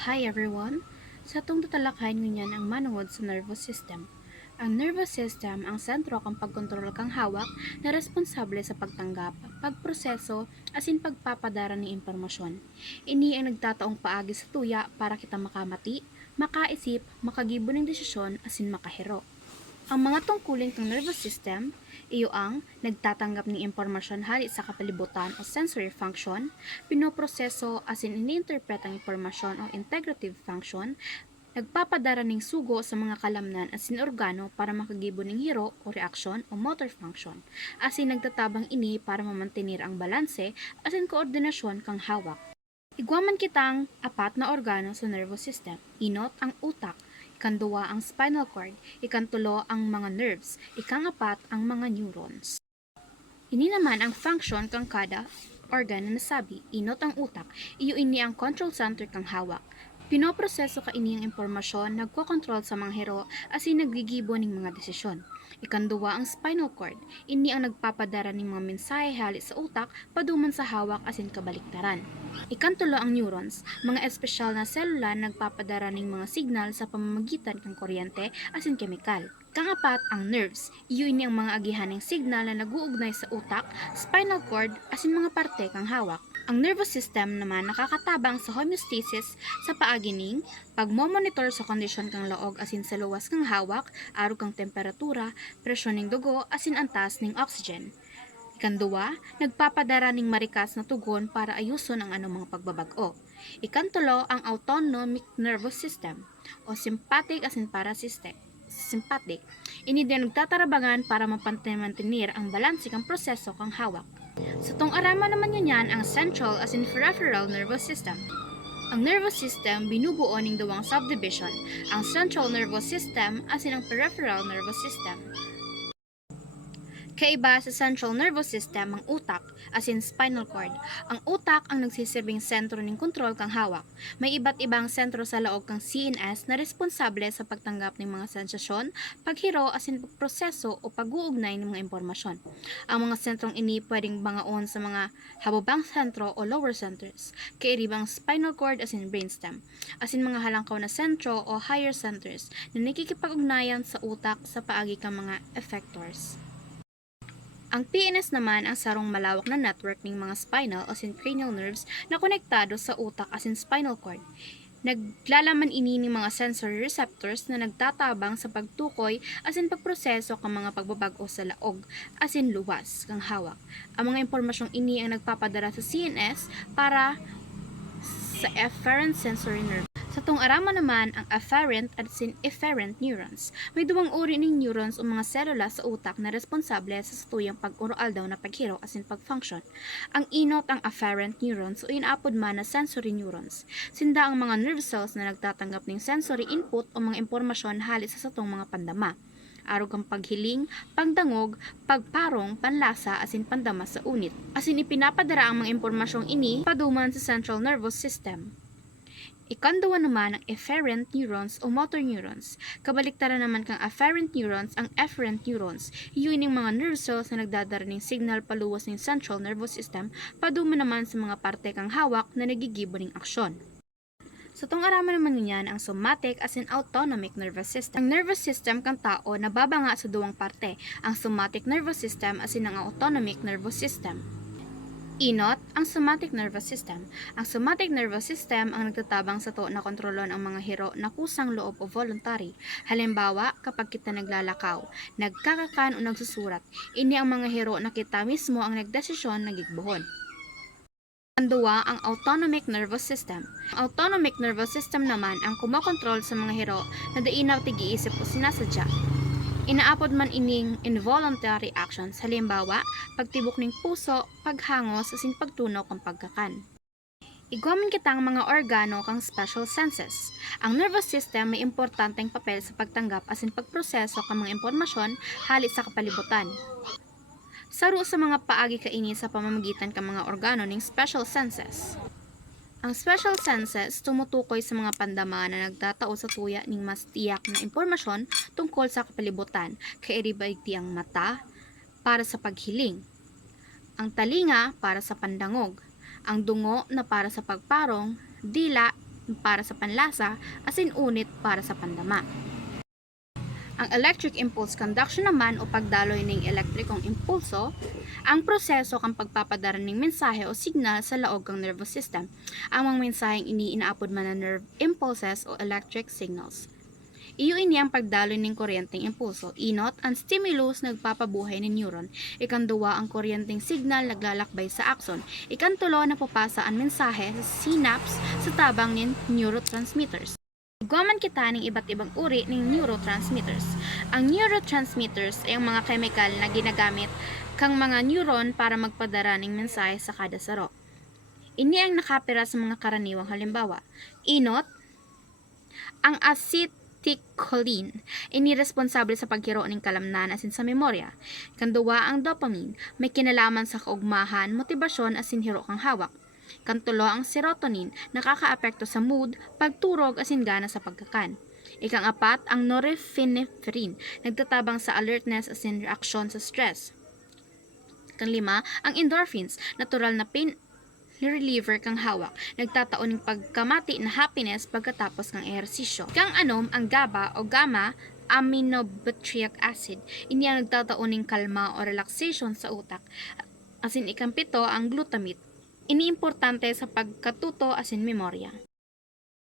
Hi everyone! Sa itong tatalakayin ngunyan ang manungod sa nervous system. Ang nervous system ang sentro kang pagkontrol kang hawak na responsable sa pagtanggap, pagproseso, asin pagpapadara ng impormasyon. Ini ang nagtataong paagi sa tuya para kita makamati, makaisip, makagibo ng desisyon, asin makahero. Ang mga tungkulin kang nervous system, iyo ang nagtatanggap ng impormasyon hali sa kapalibutan o sensory function, pinoproseso asin ini-interpret ang impormasyon o integrative function, nagpapadara ng sugo sa mga kalamnan asin organo para makagibo ng hiro o reaksyon o motor function, asin nagtatabang ini para mamantenir ang balanse asin koordinasyon kang hawak. Igwaman kitang apat na organo sa nervous system. Inot ang utak, ikanduwa ang spinal cord, ikantulo ang mga nerves, ikangapat ang mga neurons. Ini naman ang function kang kada organ na nasabi. Inot ang utak, iyo ini ang control center kang hawak. Pinoproseso ka ini ang impormasyon, nagkokontrol sa mga hero, asin naggigibo ng mga desisyon. Ikanduwa ang spinal cord, ini ang nagpapadara ng mga mensahe hali sa utak, paduman sa hawak asin kabaliktaran. Ikantulo ang neurons, mga espesyal na selula nagpapadara ng mga signal sa pamamagitan ng kuryente asin kemikal. Kangapat ang nerves, iyo ini ang mga agihan ng signal na naguugnay sa utak, spinal cord asin mga parte kang hawak. Ang nervous system naman nakakatabang sa homeostasis sa paagining, pagmomonitor sa kondisyon kang laog asin sa luwas kang hawak, aro kang temperatura, presyon ng dugo asin antas ng oxygen. Ikanduwa, nagpapadara ng marikas na tugon para ayuson ang anumang pagbabago. Ikantulo, ang autonomic nervous system o sympathetic asin sympathetic. Ini din nagtatarabangan para mapantinir ang balanse kang proseso kang hawak. Sa tong arama naman yan ang central asin peripheral nervous system. Ang nervous system binubuo ng duwang subdivision, ang central nervous system asin ang peripheral nervous system. Kaiba sa central nervous system ang utak, asin spinal cord. Ang utak ang nagsisilbing sentro ng kontrol kang hawak. May iba't ibang sentro sa laog kang CNS na responsable sa pagtanggap ng mga sensasyon, paghiro asin pagproseso o pag-uugnay ng mga impormasyon. Ang mga sentrong ini pwedeng bangaon sa mga hababang sentro o lower centers, kairibang spinal cord asin brainstem, asin mga halangkaw na sentro o higher centers na nakikipag-ugnayan sa utak sa paagi kang mga effectors. Ang PNS naman ang sarong malawak na network ng mga spinal o cranial nerves na konektado sa utak asin spinal cord. Naglalaman ini ng mga sensory receptors na nagtatabang sa pagtukoy asin pagproseso kang mga pagbabago sa laog asin luwas kang hawak. Ang mga impormasyong ini ang nagpapadara sa CNS para sa efferent sensory nerve. Sa tong arama naman ang afferent at efferent neurons. May duwang uri ng neurons o mga selula sa utak na responsable sa tuyang pag-ural daw na paghiro asin pag-function. Ang inot ang afferent neurons o inaapod man na sensory neurons. Sinda ang mga nerve cells na nagtatanggap ng sensory input o mga impormasyon halis sa satong mga pandama. Arog ang paghiling, pagdangog, pagparong, panlasa asin pandama sa unit. Asin ipinapadara ang mga impormasyong ini paduman sa central nervous system. Ikanduwa naman ang efferent neurons o motor neurons. Kabaliktaran naman kang afferent neurons ang efferent neurons. Iyon yung mga nerve cells na nagdadara ng signal paluwas ng central nervous system paduman naman sa mga parte kang hawak na nagigibo ng aksyon. Sa tong araman naman niyan ang somatic asin autonomic nervous system. Ang nervous system kang tao nababanga sa duwang parte, ang somatic nervous system asin ang autonomic nervous system. Inot, ang somatic nervous system. Ang somatic nervous system ang nagtatabang sa to na kontrolon ang mga hiro na kusang loob o voluntary. Halimbawa, kapag kita naglalakaw, nagkakakan o nagsusurat, ini ang mga hiro na kita mismo ang nagdesisyon na gigbuhon. Kanduwa ang autonomic nervous system. Ang autonomic nervous system naman ang kumokontrol sa mga hiro na dainaw tigiisip o sinasadya. Inaapod man ining involuntary actions, halimbawa, pagtibok ng puso, paghangos, asin pagtunog ang pagkakan. Igwaman kita ang mga organo kang special senses. Ang nervous system may importanteng papel sa pagtanggap asin pagproseso kang mga impormasyon hali sa kapalibutan. Saro sa mga paagi kaini sa pamamagitan kang mga organo ng special senses. Ang special senses tumutukoy sa mga pandama na nagtatao sa tuya ning mas tiyak na impormasyon tungkol sa kapalibutan, kairibay ang mata para sa paghiling, ang talinga para sa pandangog, ang dungo na para sa pagparong, dila para sa panlasa, asin unit para sa pandama. Ang electric impulse conduction naman o pagdaloy ng elektrikong impulso, ang proseso kang pagpapadara ng mensahe o signal sa laog kang nervous system. Ang mga mensaheng inaapod man na nerve impulses o electric signals. Iyo ini ang pagdaloy ng kuryenteng impulso. Inot, ang stimulus nagpapabuhay ng neuron. Ikanduwa, ang kuryenteng signal naglalakbay sa axon. Ikantulo, napapasa ang mensahe sa synapse sa tabang ng neurotransmitters. Gumaman kita ng iba't ibang uri ng neurotransmitters. Ang neurotransmitters ay ang mga chemical na ginagamit kang mga neuron para magpadara ng mensahe sa kada saro. Ini ang nakapira sa mga karaniwang halimbawa. Inot, ang acetylcholine, ini responsable sa paghiro ng kalamnan asin sa memorya. Kanduwa, ang dopamine, may kinalaman sa kaugmahan, motibasyon asin hiro kang hawak. Kantulo, ang serotonin, nakakaapekto sa mood, pagturog asin gana sa pagkakan. Ikang-apat, ang norepinephrine, nagtatabang sa alertness asin reaksyon sa stress. Ikang-lima, ang endorphins, natural na pain reliever kang hawak, nagtataon ng pagkamati na happiness pagkatapos ng ehersisyo. Ikang-anom, ang GABA o gamma aminobutyric acid, ini ang nagtataon ng kalma o relaxation sa utak. Asin ikang-pito, ang glutamate, ini importante sa pagkatuto asin memorya.